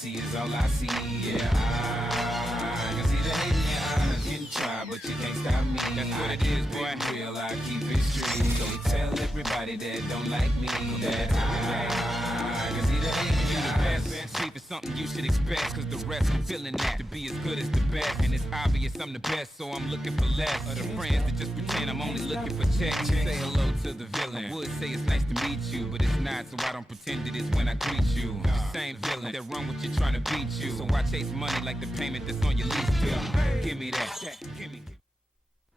see is all I see. Yeah, I can see the hate in your eyes. You can try, but you can't stop me. That's what it is, boy. Real, I keep it street. So tell everybody that don't like me that I can see the hate in your eyes. See if it's something you should expect, cause the rest I'm feeling that to be as good as the best. And it's obvious I'm the best, so I'm looking for less of the friends that just pretend I'm only looking for checks. Say hello to the villain. I would say it's nice to meet you, but it's not, so I don't pretend it is when I greet you. The same villain that run with you trying to beat you. So I chase money like the payment that's on your lease bill. Give me that. Give me.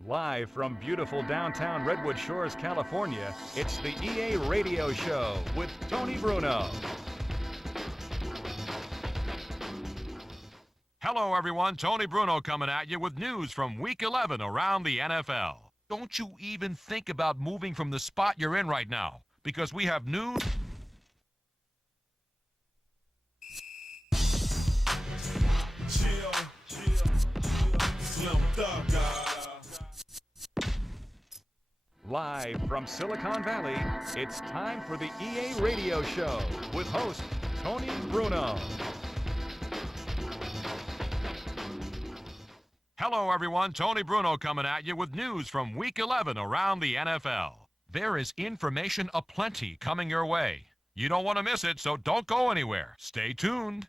Live from beautiful downtown Redwood Shores, California, it's the EA Radio Show with Tony Bruno. Hello, everyone. Tony Bruno coming at you with news from Week 11 around the NFL. Don't you even think about moving from the spot you're in right now, because we have news. Live from Silicon Valley, it's time for the EA Radio Show with host Tony Bruno. Hello, everyone. Tony Bruno coming at you with news from Week 11 around the NFL. There is information aplenty coming your way. You don't want to miss it, so don't go anywhere. Stay tuned.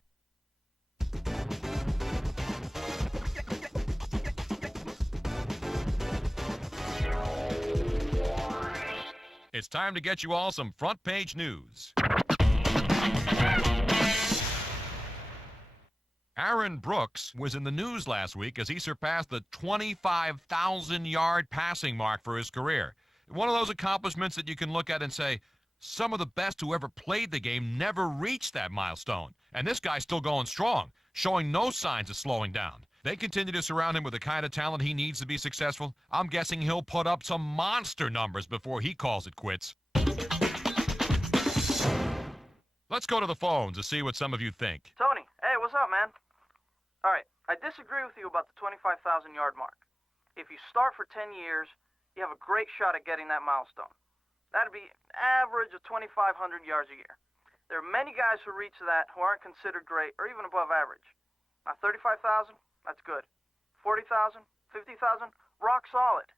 It's time to get you all some front page news. Aaron Brooks was in the news last week as he surpassed the 25,000-yard passing mark for his career. One of those accomplishments that you can look at and say, some of the best who ever played the game never reached that milestone. And this guy's still going strong, showing no signs of slowing down. They continue to surround him with the kind of talent he needs to be successful. I'm guessing he'll put up some monster numbers before he calls it quits. Let's go to the phones to see what some of you think. Tony, hey, what's up, man? All right, I disagree with you about the 25,000-yard mark. If you start for 10 years, you have a great shot at getting that milestone. That'd be average of 2,500 yards a year. There are many guys who reach that who aren't considered great or even above average. Now, 35,000, that's good. 40,000, 50,000, rock solid.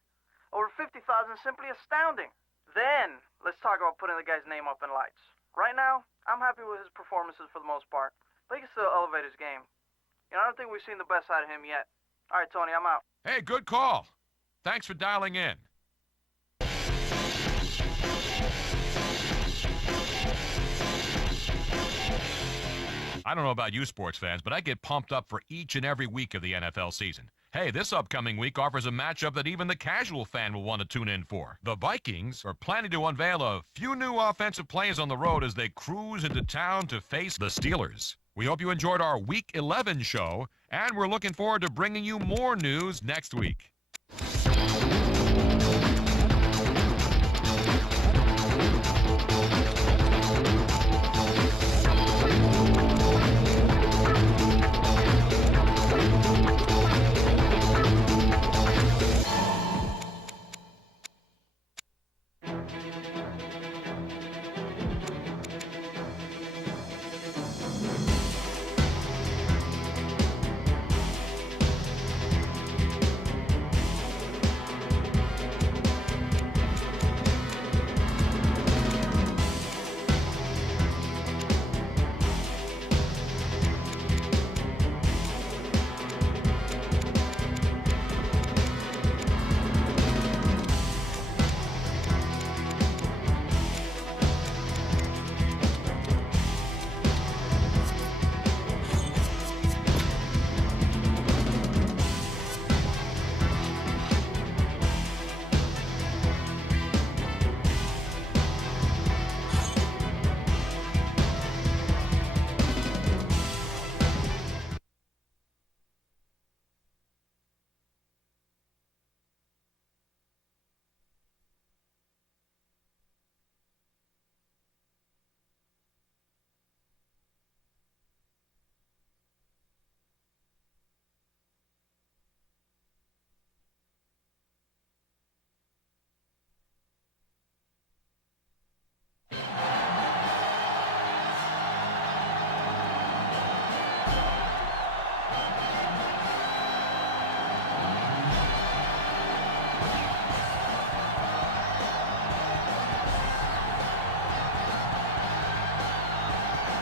Over 50,000 is simply astounding. Then, let's talk about putting the guy's name up in lights. Right now, I'm happy with his performances for the most part, but he can still elevate his game. You know, I don't think we've seen the best out of him yet. All right, Tony, I'm out. Hey, good call. Thanks for dialing in. I don't know about you sports fans, but I get pumped up for each and every week of the NFL season. Hey, this upcoming week offers a matchup that even the casual fan will want to tune in for. The Vikings are planning to unveil a few new offensive plays on the road as they cruise into town to face the Steelers. We hope you enjoyed our Week 11 show, and we're looking forward to bringing you more news next week.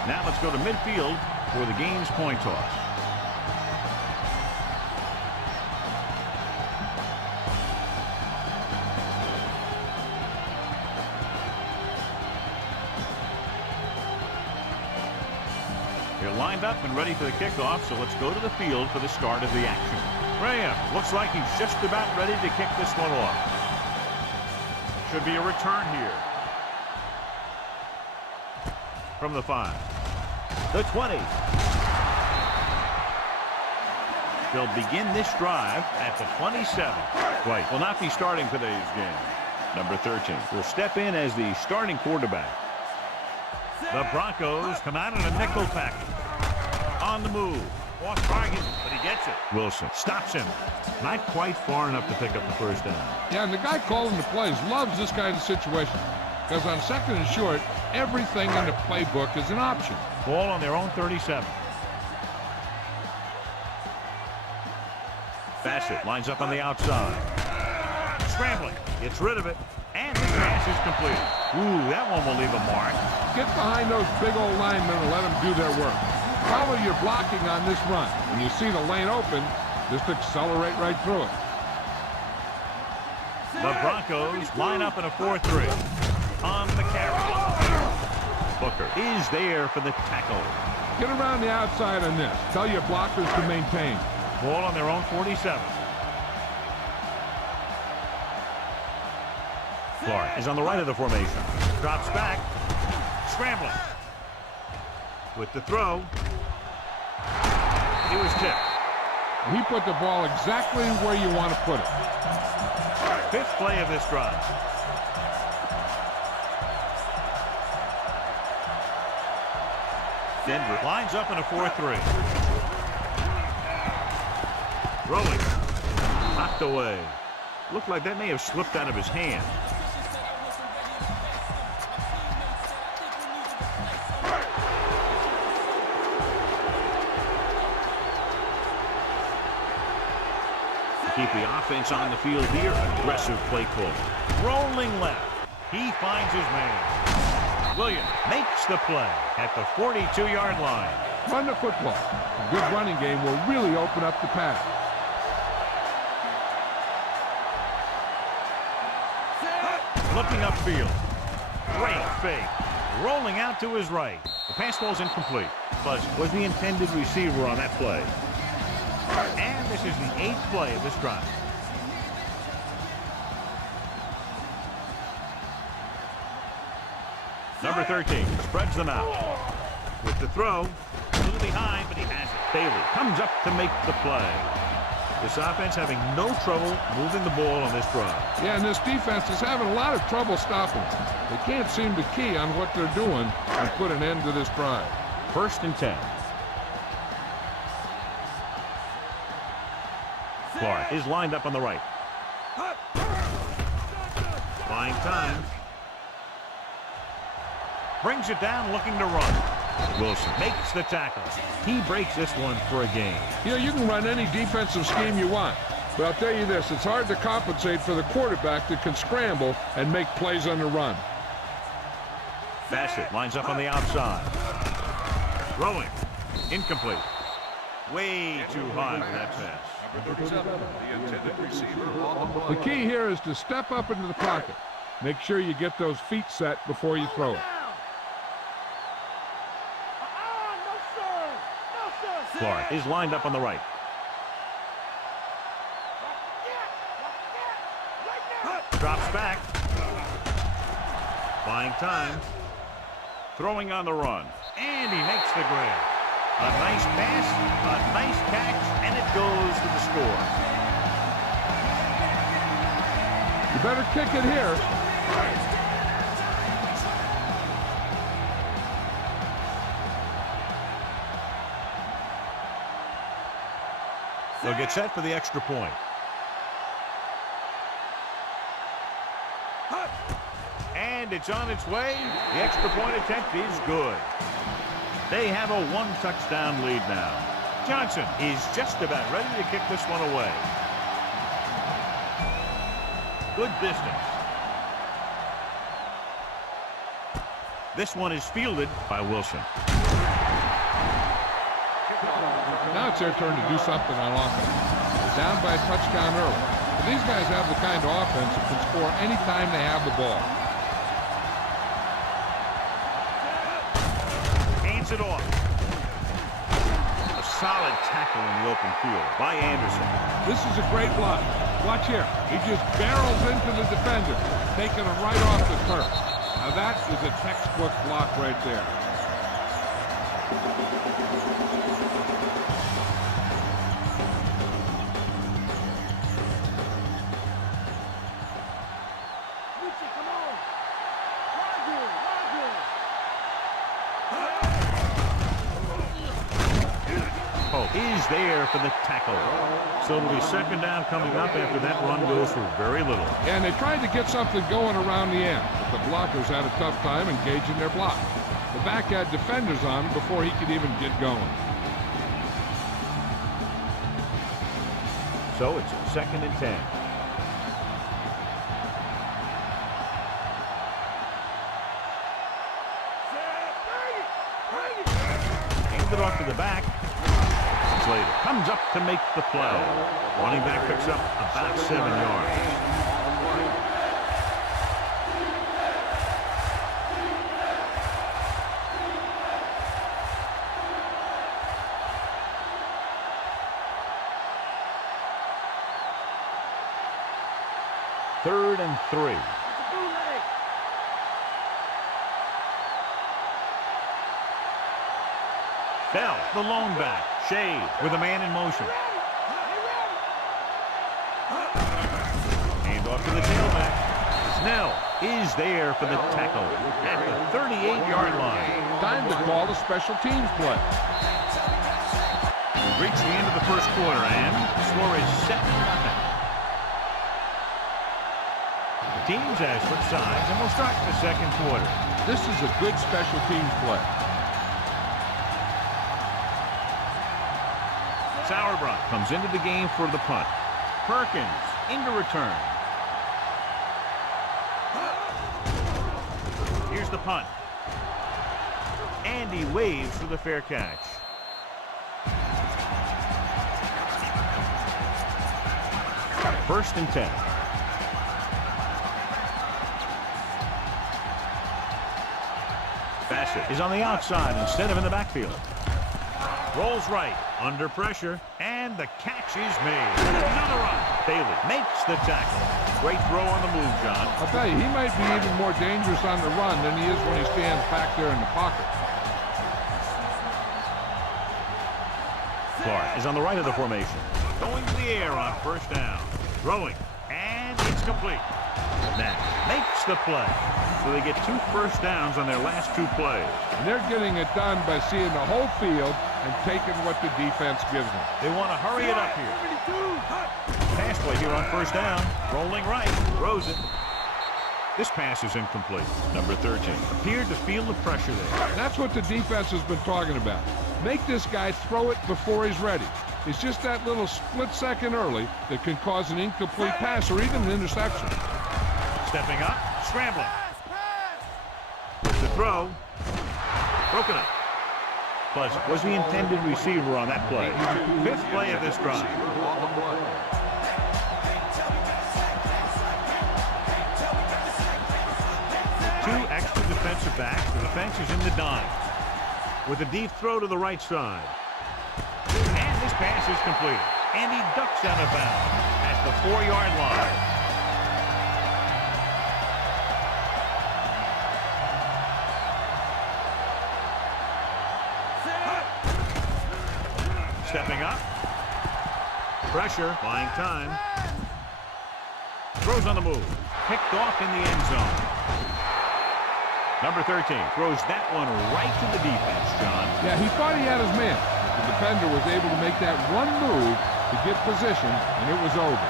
Now let's go to midfield for the game's coin toss. They're lined up and ready for the kickoff, so let's go to the field for the start of the action. Graham looks like he's just about ready to kick this one off. Should be a return here. From the 5. The 20. They'll begin this drive at the 27. White will not be starting today's game. Number 13 will step in as the starting quarterback. The Broncos come out in a nickel package. On the move. Off target, but he gets it. Wilson stops him. Not quite far enough to pick up the first down. Yeah, and the guy calling the plays loves this kind of situation. Because on 2nd and short, everything in the playbook is an option. Ball on their own 37. Bassett lines up on the outside. Scrambling. Gets rid of it. And his pass is complete. Ooh, that one will leave a mark. Get behind those big old linemen and let them do their work. Follow your blocking on this run. When you see the lane open, just accelerate right through it. The Broncos line up in a 4-3. On the carry. Booker is there for the tackle. Get around the outside on this. Tell your blockers to maintain. Ball on their own 47. Clark is on the right of the formation. Drops back. Scrambling. With the throw. He was tipped. He put the ball exactly where you want to put it. 5th play of this drive. Denver lines up in a 4-3. Rolling. Knocked away. Looked like that may have slipped out of his hand. Keep the offense on the field here. Aggressive play call. Rolling left. He finds his man. Williams makes the play at the 42-yard line. Run the football. A good running game will really open up the pass. Looking upfield. Great fake. Rolling out to his right. The pass ball's incomplete. Buzz was the intended receiver on that play. And this is the 8th play of this drive. Number 13 spreads them out. With the throw, a little behind, but he has it. Bailey comes up to make the play. This offense having no trouble moving the ball on this drive. Yeah, and this defense is having a lot of trouble stopping. They can't seem to key on what they're doing and put an end to this drive. 1st and 10. Clark is lined up on the right. Buying time. Brings it down, looking to run. Wilson makes the tackle. He breaks this one for a gain. You know, you can run any defensive scheme you want. But I'll tell you this, it's hard to compensate for the quarterback that can scramble and make plays on the run. Bassett lines up on the outside. Throwing. Incomplete. Way too high for that pass. The key here is to step up into the pocket. Make sure you get those feet set before you throw it. Clark is lined up on the right. Drops back. Buying time. Throwing on the run. And he makes the grab. A nice pass, a nice catch, and it goes to the score. You better kick it here. They'll get set for the extra point. And it's on its way. The extra point attempt is good. They have a 1-touchdown lead now. Johnson is just about ready to kick this one away. Good distance. This one is fielded by Wilson. Now it's their turn to do something on offense. They're down by a touchdown early. But these guys have the kind of offense that can score anytime they have the ball. Hands it off. A solid tackle in the open field by Anderson. This is a great block. Watch here. He just barrels into the defender, taking him right off the turf. Now that is a textbook block right there. Is there for the tackle. So it'll be second down coming up after that run goes for very little. And they tried to get something going around the end, but the blockers had a tough time engaging their block. The back had defenders on him before he could even get going. So it's second and 10. Hand it off to the back. Slater comes up to make the play. Running back picks up about 7 yards. Third and 3. Bell, the lone back. Shade with a man in motion. Hand off to the tailback. Snell is there for the tackle at the 38-yard line. Time to call a special teams play. We've reached the end of the first quarter, and the score is 7-0. The teams have switched sides, and we'll start the second quarter. This is a good special teams play. Sauerbrunn comes into the game for the punt. Perkins into return. Here's the punt. And he waves for the fair catch. First and 10. Bassett is on the outside instead of in the backfield. Rolls right, under pressure, and the catch is made. Another run. Bailey makes the tackle. Great throw on the move, John. I'll tell you, he might be even more dangerous on the run than he is when he stands back there in the pocket. Clark is on the right of the formation. Going to the air on first down. Throwing, and it's complete. Nash makes the play. So they get 2 first downs on their last 2 plays. And they're getting it done by seeing the whole field and taking what the defense gives them. They want to hurry it up here. Pass play here on first down. Rolling right. Throws it. This pass is incomplete. Number 13 appeared to feel the pressure there. That's what the defense has been talking about. Make this guy throw it before he's ready. It's just that little split second early that can cause an incomplete pass or even an interception. Stepping up. Scrambling. The throw. Broken up. Pleasant was the intended receiver on that play. 5th play of this drive. With 2 extra defensive backs, the defense is in the dime. With a deep throw to the right side. And this pass is completed. And he ducks out of bounds at the 4-yard line. Stepping up. Pressure. Buying time. Throws on the move. Picked off in the end zone. Number 13 throws that one right to the defense, John. Yeah, he thought he had his man. The defender was able to make that one move to get position, and it was over.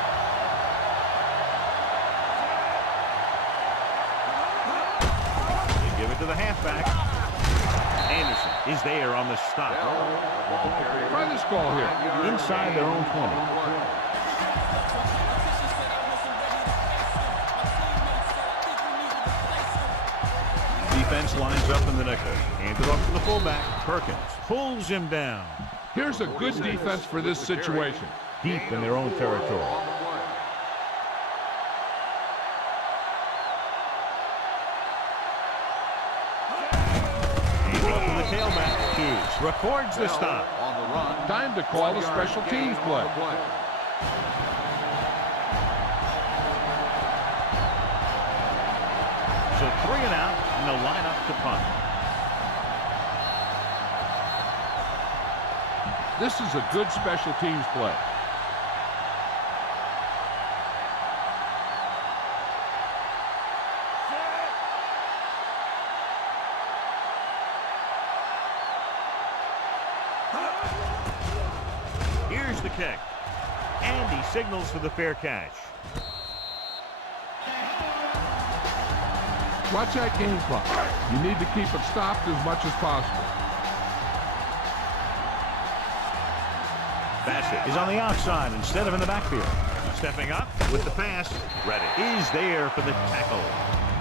They give it to the halfback. Anderson is there on the stop. Try this call here. Inside their own 20. defense lines up in the nickel. Handed off to the fullback. Perkins pulls him down. Here's a good defense for this situation. Deep in their own territory. Handed off to the tailback. Hughes records the stop. Time to call a special teams play. So 3 and out, and they'll line up to punt. This is a good special teams play. Here's the kick. And he signals for the fair catch. Watch that game clock. You need to keep it stopped as much as possible. Bassett is on the outside instead of in the backfield. Stepping up with the pass. Reddick is there for the tackle.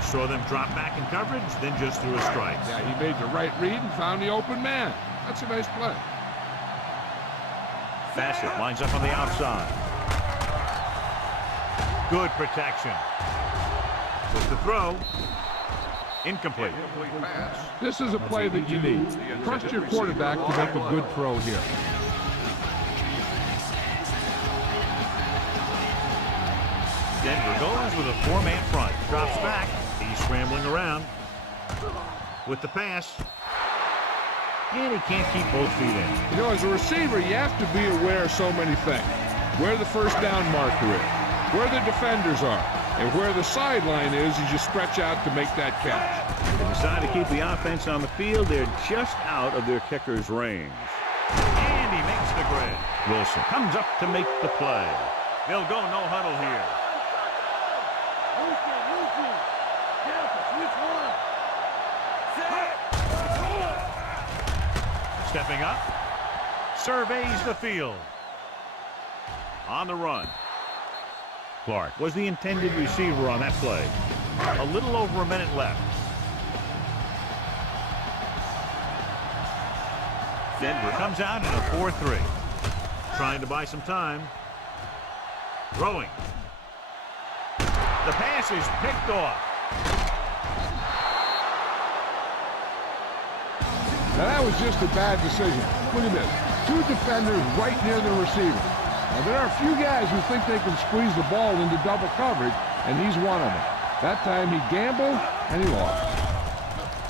Saw them drop back in coverage, then just threw a strike. Yeah, he made the right read and found the open man. That's a nice play. Bassett lines up on the outside. Good protection. With the throw. Incomplete. This is a play that you need. Trust your quarterback to make a good throw here. Denver goes with a 4-man front. Drops back. He's scrambling around. With the pass. And he can't keep both feet in. You know, as a receiver, you have to be aware of so many things. Where the first down marker is, where the defenders are, and where the sideline is as you stretch out to make that catch. They decide to keep the offense on the field. They're just out of their kicker's range. And he makes the grab. Wilson comes up to make the play. They'll go no huddle here. Stepping up, surveys the field. On the run. Clark was the intended receiver on that play. A little over a minute left. Denver comes out in a 4-3. Trying to buy some time. Throwing. The pass is picked off. Now that was just a bad decision. Look at this. 2 defenders right near the receiver. Now there are a few guys who think they can squeeze the ball into double coverage, and he's one of them. That time he gambled, and he lost.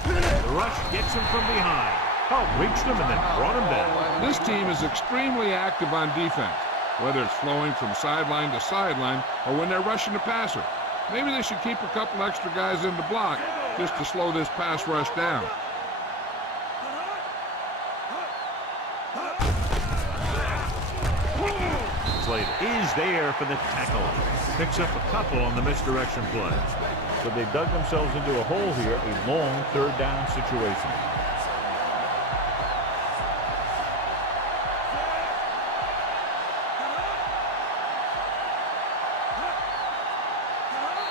The rush gets him from behind. Oh, reached him and then brought him down. This team is extremely active on defense, whether it's flowing from sideline to sideline or when they're rushing the passer. Maybe they should keep a couple extra guys in the block just to slow this pass rush down. Slater is there for the tackle. Picks up a couple on the misdirection play. So they dug themselves into a hole here, a long 3rd down situation.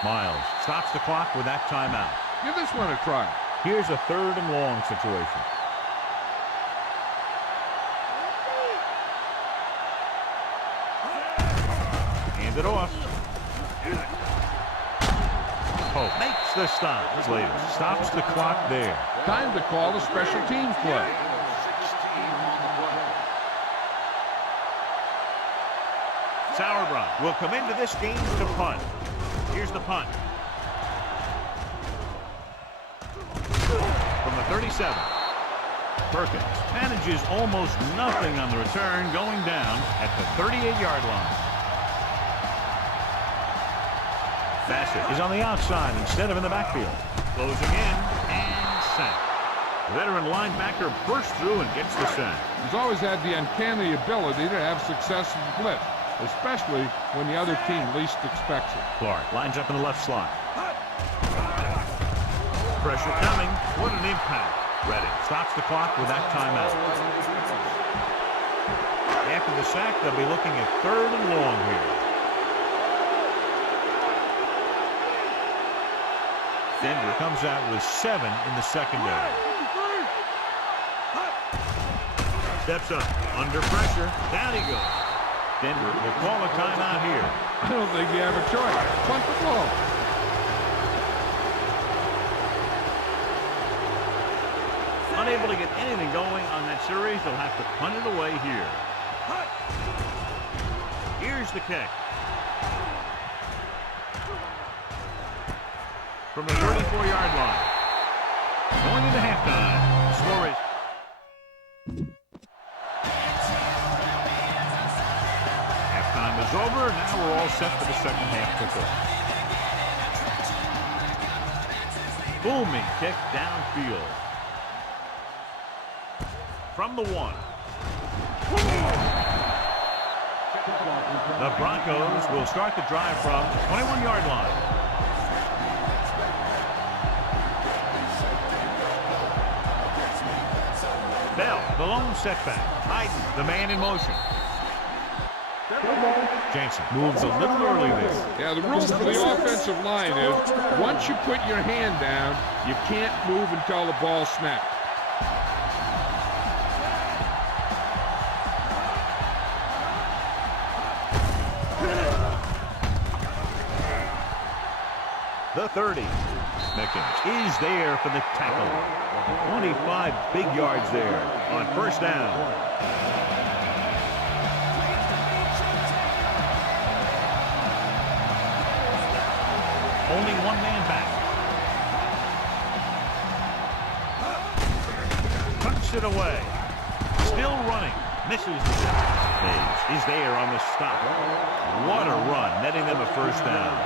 Miles stops the clock with that timeout. Give this one a try. Here's a 3rd and long situation. Hand it off. Pope makes the stop. Slater stops the clock there. Time to call the special teams play. Sauerbrunn will come into this game to punt. Here's the punt. From the 37. Perkins manages almost nothing on the return, going down at the 38-yard line. Bassett is on the outside instead of in the backfield. Closing in and sacked. The veteran linebacker bursts through and gets the sack. He's always had the uncanny ability to have success in the blitz, especially when the other team least expects it. Clark lines up in the left slot. Pressure coming. What an impact. Reddick stops the clock with that timeout. After the sack, they'll be looking at 3rd and long here. Denver comes out with 7 in the secondary. Steps up, under pressure, down he goes. Denver will call a timeout here. I don't think you have a choice. Punt the ball. Unable to get anything going on that series, they'll have to punt it away here. Here's the kick. From the 34-yard line. Going into halftime. The score is... Halftime is over. Now we're all set for the second half kickoff. Booming kick downfield. From the 1. The Broncos will start the drive from the 21-yard line. Bell, the lone setback. Hayden, the man in motion. Jansen moves a little early there. Yeah, the rule for the offensive line is once you put your hand down, you can't move until the ball snaps. The 30. Mickens is there for the tackle. 25 big yards there on first down. Only one man back. Cuts it away. Still running. Misses the shot. Mays is there on the stop. What a run, netting them a first down.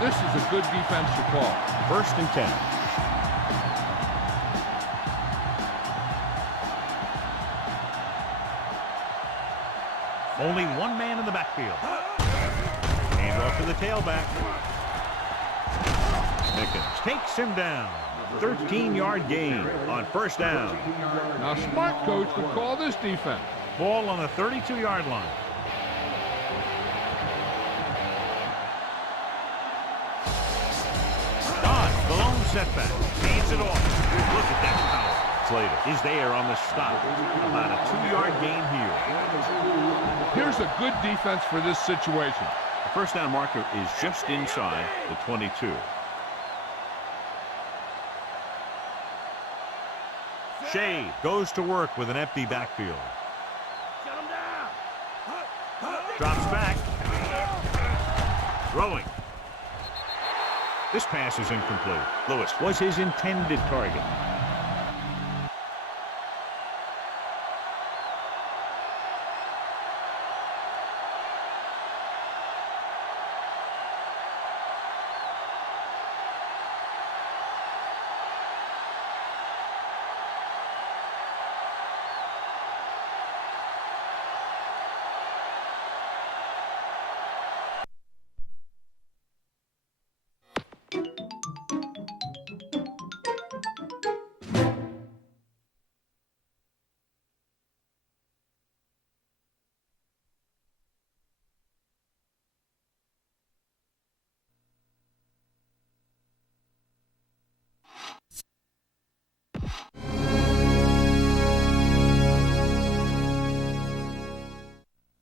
This is a good defensive call. 1st and 10. Only one man in the backfield. Hand off to the tailback. Mickens takes him down. 13-yard gain on first down. Now, smart coach would call this defense. Ball on the 32-yard line. The lone setback. Hands it off. Look at that power. Slater is there on the stop. About a 2-yard gain here. Here's a good defense for this situation. The first down marker is just inside the 22. Shea goes to work with an empty backfield. Drops back. Throwing. This pass is incomplete. Lewis was his intended target.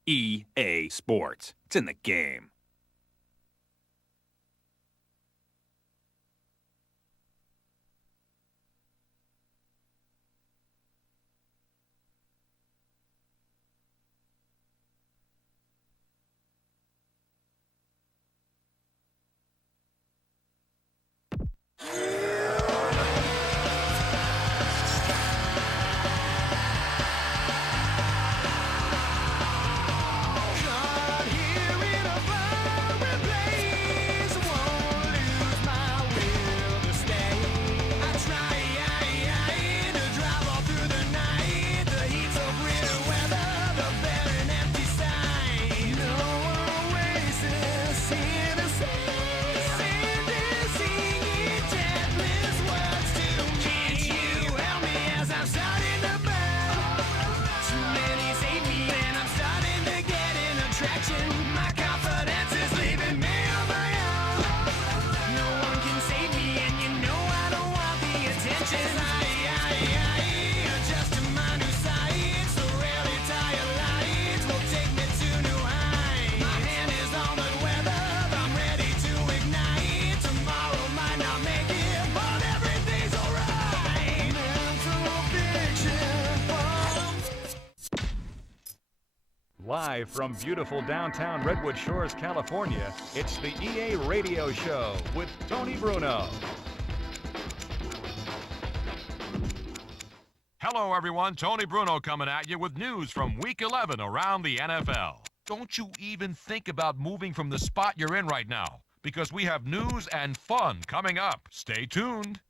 EA Sports. It's in the game. Live from beautiful downtown Redwood Shores, California, it's the EA Radio Show with Tony Bruno. Hello, everyone. Tony Bruno coming at you with news from Week 11 around the NFL. Don't you even think about moving from the spot you're in right now, because we have news and fun coming up. Stay tuned.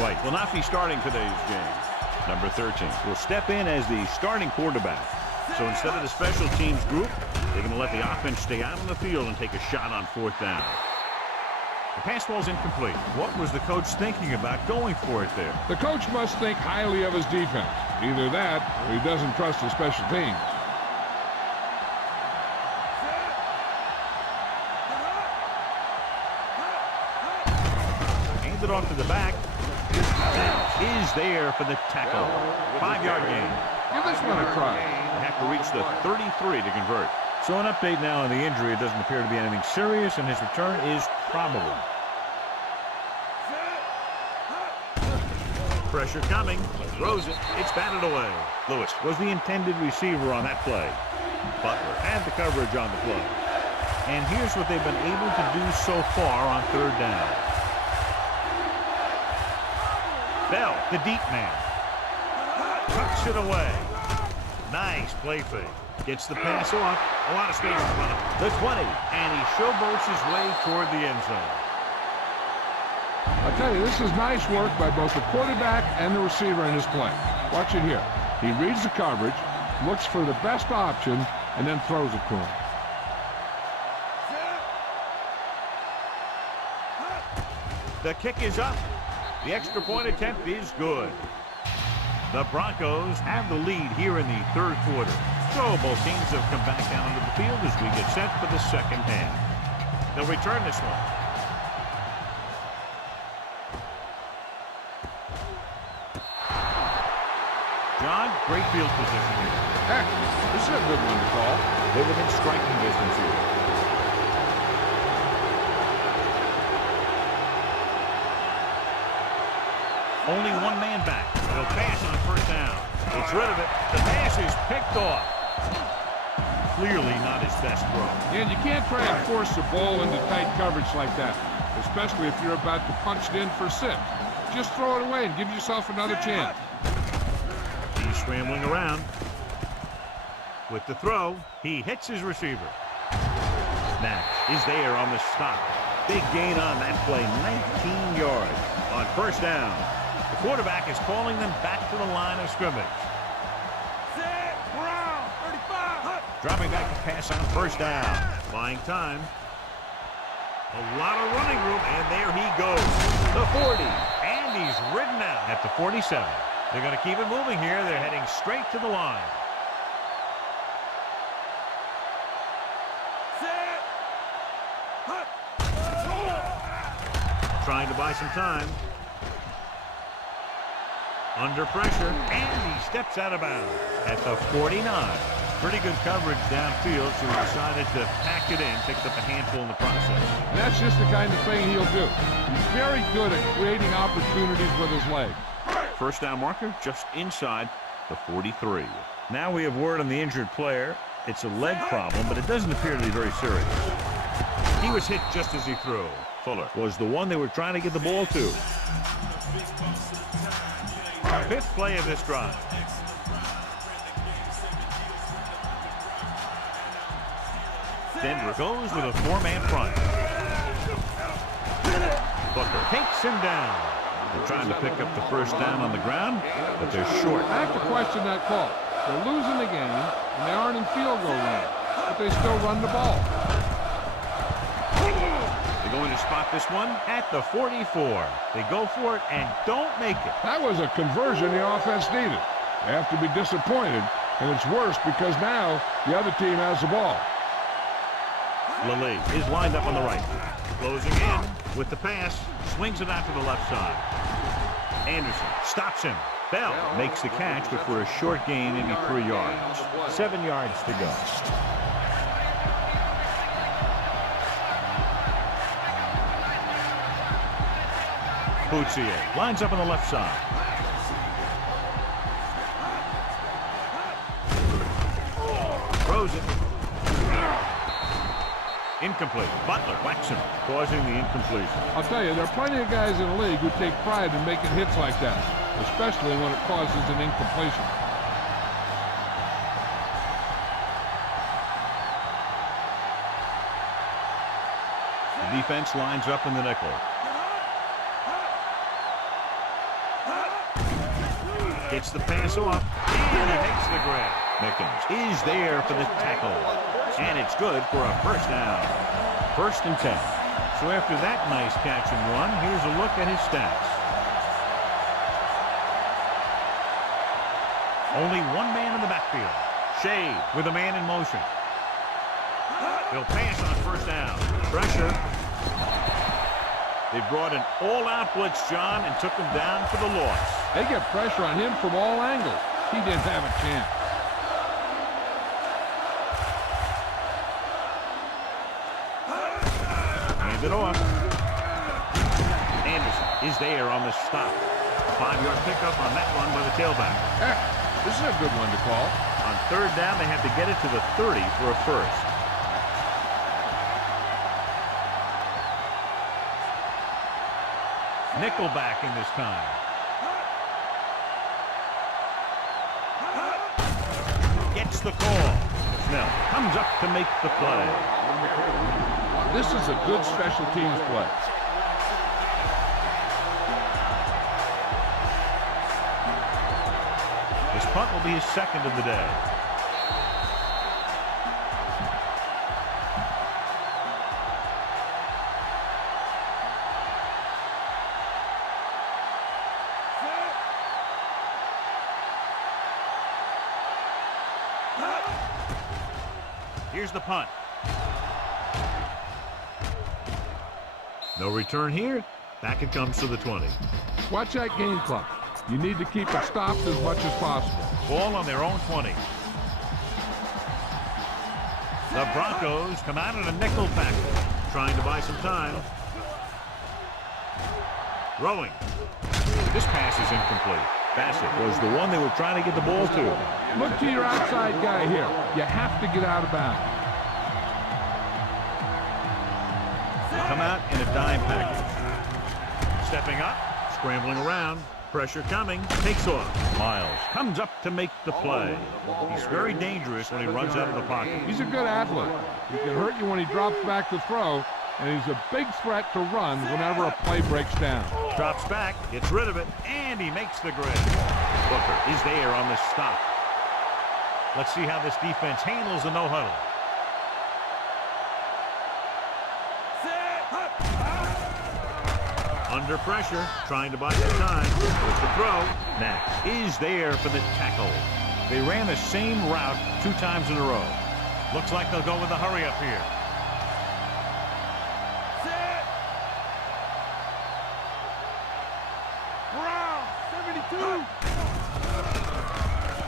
White will not be starting today's game. Number 13 will step in as the starting quarterback. So instead of the special teams group, they're going to let the offense stay out on the field and take a shot on 4th down. The pass ball's incomplete. What was the coach thinking about going for it there? The coach must think highly of his defense. Either that or he doesn't trust his special teams. Hands it off to the back. Is there for the tackle. 5-yard gain. Give this one a try. They have to reach the 33 to convert. So an update now on the injury. It doesn't appear to be anything serious, and his return is probable. Pressure coming. Throws it. It's batted away. Lewis was the intended receiver on that play. Butler had the coverage on the play. And here's what they've been able to do so far on 3rd down. Bell, the deep man. Tucks it away. Nice play fake. Gets the pass off. A lot of space in front of him. The 20. And he showboats his way toward the end zone. I'll tell you, this is nice work by both the quarterback and the receiver in his play. Watch it here. He reads the coverage, looks for the best option, and then throws it to him. The kick is up. The extra point attempt is good. The Broncos have the lead here in the 3rd quarter. So both teams have come back down onto the field as we get set for the 2nd half. They'll return this one. John, great field position here. Heck, this is a good one to call. They're within striking distance here. Only one man back. He'll pass on first down. Gets rid of it. The pass is picked off. Clearly not his best throw. And you can't try and force the ball into tight coverage like that, especially if you're about to punch it in for 6. Just throw it away and give yourself another chance. He's scrambling around. With the throw, he hits his receiver. Nash is there on the stop. Big gain on that play, 19 yards on first down. The quarterback is calling them back to the line of scrimmage. Dropping back to pass on first down. Buying time. A lot of running room, and there he goes. The 40, and he's ridden out at the 47. They're going to keep it moving here. They're heading straight to the line. Trying to buy some time. Under pressure, and he steps out of bounds at the 49. Pretty good coverage downfield, so he decided to pack it in, picked up a handful in the process. And that's just the kind of thing he'll do. He's very good at creating opportunities with his leg. First down marker just inside the 43. Now we have word on the injured player. It's a leg problem, but it doesn't appear to be very serious. He was hit just as he threw. Fuller was the one they were trying to get the ball to. Fifth play of this drive. Denver goes with a 4-man front. Booker takes him down. They're trying to pick up the first down on the ground, but they're short. I have to question that call. They're losing the game, and they aren't in field goal range, but they still run the ball. They're going to spot this one at the 44. They go for it and don't make it. That was a conversion the offense needed. They have to be disappointed, and it's worse because now the other team has the ball. Lilly is lined up on the right. Closing in with the pass. Swings it out to the left side. Anderson stops him. Bell makes the catch, but for a short gain, maybe 3 yards. 7 yards to go. Boutsier lines up on the left side. Throws it. Incomplete. Butler whacks him, causing the incompletion. I'll tell you, there are plenty of guys in the league who take pride in making hits like that, especially when it causes an incompletion. The defense lines up in the nickel. Gets the pass off, and he makes the grab. Mickens is there for the tackle, and it's good for a first down. 1st and 10. So after that nice catch and run, here's a look at his stats. Only one man in the backfield. Shea with a man in motion. They'll pass on first down. Pressure. They brought an all-out blitz, John, and took him down for the loss. They get pressure on him from all angles. He didn't have a chance. Hand it off. Anderson is there on the stop. 5-yard pickup on that one by the tailback. Heck, this is a good one to call. On 3rd down, they have to get it to the 30 for a first. Nickelback in this time. Gets the call. Snell comes up to make the play. This is a good special teams play. This punt will be his 2nd of the day. Here's the punt. No return here. Back it comes to the 20. Watch that game clock. You need to keep it stopped as much as possible. Ball on their own 20. The Broncos come out in a nickel package, trying to buy some time. Throwing. This pass is incomplete. Bassett was the one they were trying to get the ball to. Look to your outside guy here. You have to get out of bounds. They come out in a dime package. Stepping up, scrambling around. Pressure coming, takes off. Miles comes up to make the play. He's very dangerous when he runs out of the pocket. He's a good athlete. He can hurt you when he drops back to throw, and he's a big threat to run whenever a play breaks down. Drops back, gets rid of it, and he makes the grab. Booker is there on the stop. Let's see how this defense handles the no-huddle. Under pressure, trying to buy some time. With the throw, Mack is there for the tackle. They ran the same route 2 times in a row. Looks like they'll go with a hurry up here.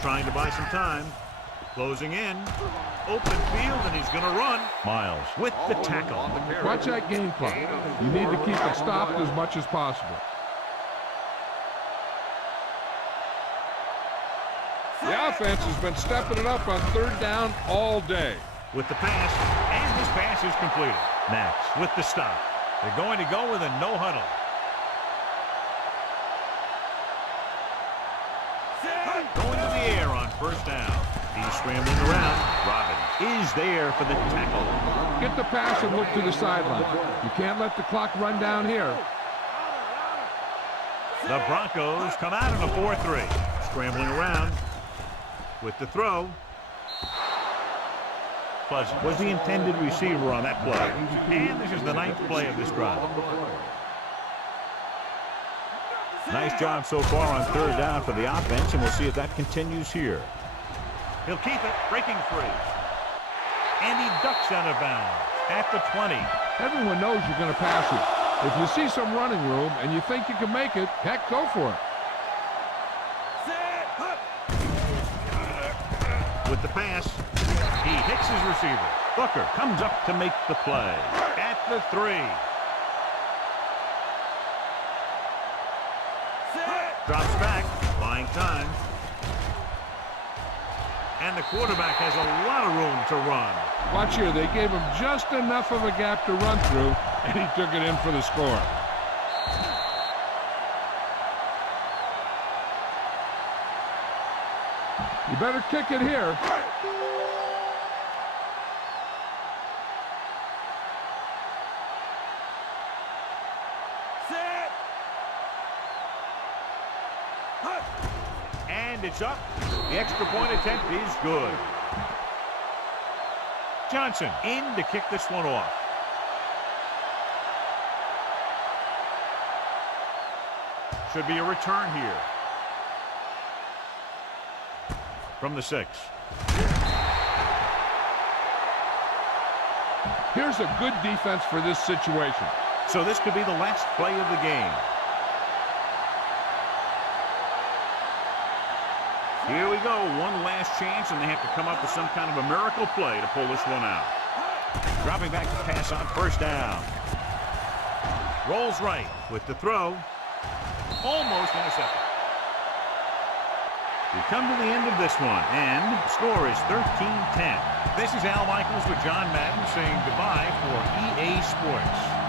Trying to buy some time. Closing in. Open field, and he's going to run. Miles with the tackle. Watch that game clock. You need to keep it stopped as much as possible. The offense has been stepping it up on 3rd down all day. With the pass, and this pass is completed. Max with the stop. They're going to go with a no huddle. Going to the air on 1st down. He's scrambling around. Robbins is there for the tackle. Get the pass and look to the sideline. You can't let the clock run down here. The Broncos come out in a 4-3. Scrambling around with the throw. Pleasant was the intended receiver on that play. And this is the 9th play of this drive. Nice job so far on 3rd down for the offense, and we'll see if that continues here. He'll keep it, breaking free. And he ducks out of bounds at the 20. Everyone knows you're going to pass it. If you see some running room and you think you can make it, heck, go for it. With the pass, he hits his receiver. Booker comes up to make the play at the 3. Drops back, buying time. And the quarterback has a lot of room to run. Watch here, they gave him just enough of a gap to run through, and he took it in for the score. You better kick it here. And it's up. The extra point attempt is good. Johnson in to kick this one off. Should be a return here. From the 6. Here's a good defense for this situation. So this could be the last play of the game. Here we go. One last chance, and they have to come up with some kind of a miracle play to pull this one out. Dropping back to pass on 1st down. Rolls right with the throw. Almost intercepted. We come to the end of this one, and the score is 13-10. This is Al Michaels with John Madden saying goodbye for EA Sports.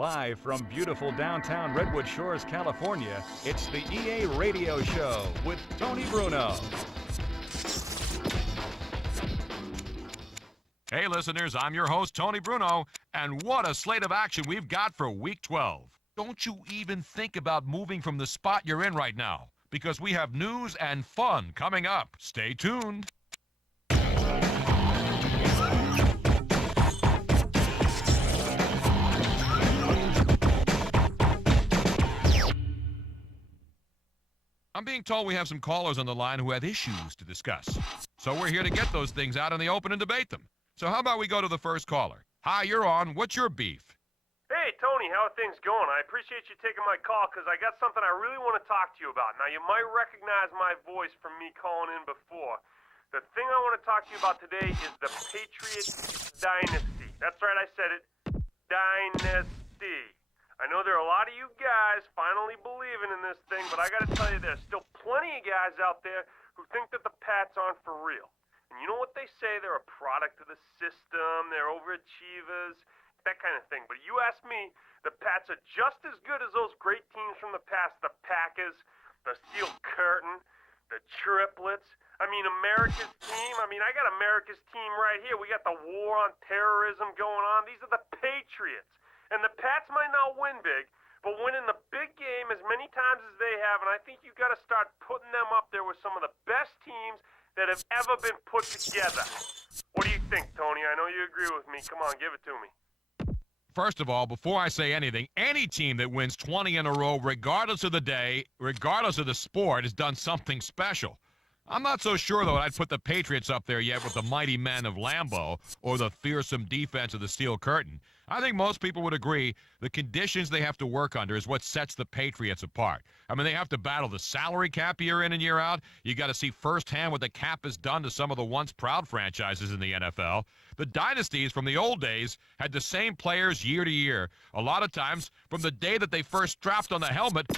Live from beautiful downtown Redwood Shores, California, it's the EA Radio Show with Tony Bruno. Hey, listeners, I'm your host, Tony Bruno, and what a slate of action we've got for Week 12. Don't you even think about moving from the spot you're in right now, because we have news and fun coming up. Stay tuned. I'm being told we have some callers on the line who have issues to discuss. So we're here to get those things out in the open and debate them. So how about we go to the first caller? Hi, you're on. What's your beef? Hey, Tony, how are things going? I appreciate you taking my call because I got something I really want to talk to you about. Now, you might recognize my voice from me calling in before. The thing I want to talk to you about today is the Patriots dynasty. That's right, I said it. Dynasty. I know there are a lot of you guys finally believing in this thing, but I got to tell you, there's still plenty of guys out there who think that the Pats aren't for real. And you know what they say? They're a product of the system, they're overachievers, that kind of thing. But you ask me, the Pats are just as good as those great teams from the past, the Packers, the Steel Curtain, the Triplets. I mean, America's team. I got America's team right here. We got the war on terrorism going on. These are the Patriots. And the Pats might not win big, but winning the big game as many times as they have, and I think you got to start putting them up there with some of the best teams that have ever been put together. What do you think, Tony? I know you agree with me. Come on, give it to me. First of all, before I say anything, any team that wins 20 in a row, regardless of the day, regardless of the sport, has done something special. I'm not so sure, though, I'd put the Patriots up there yet with the mighty men of Lambeau or the fearsome defense of the Steel Curtain. I think most people would agree the conditions they have to work under is what sets the Patriots apart. They have to battle the salary cap year in and year out. You got to see firsthand what the cap has done to some of the once proud franchises in the NFL. The dynasties from the old days had the same players year to year. A lot of times from the day that they first strapped on the helmet.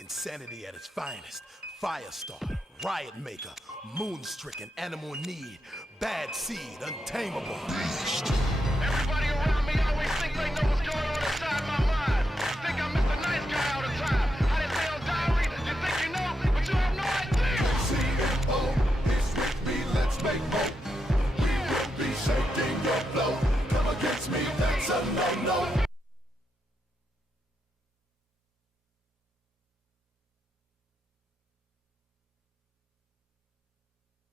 Insanity at its finest. Firestarter, riot maker, moon-stricken, animal need, bad seed, untamable beast. Everybody around me always think they know what's going on inside my mind. Think I'm Mr. Nice Guy all the time. I didn't say on diary, you think you know, but you have no idea. CMO is with me, let's make hope. We will be shaking your blow. Come against me, that's a no-no.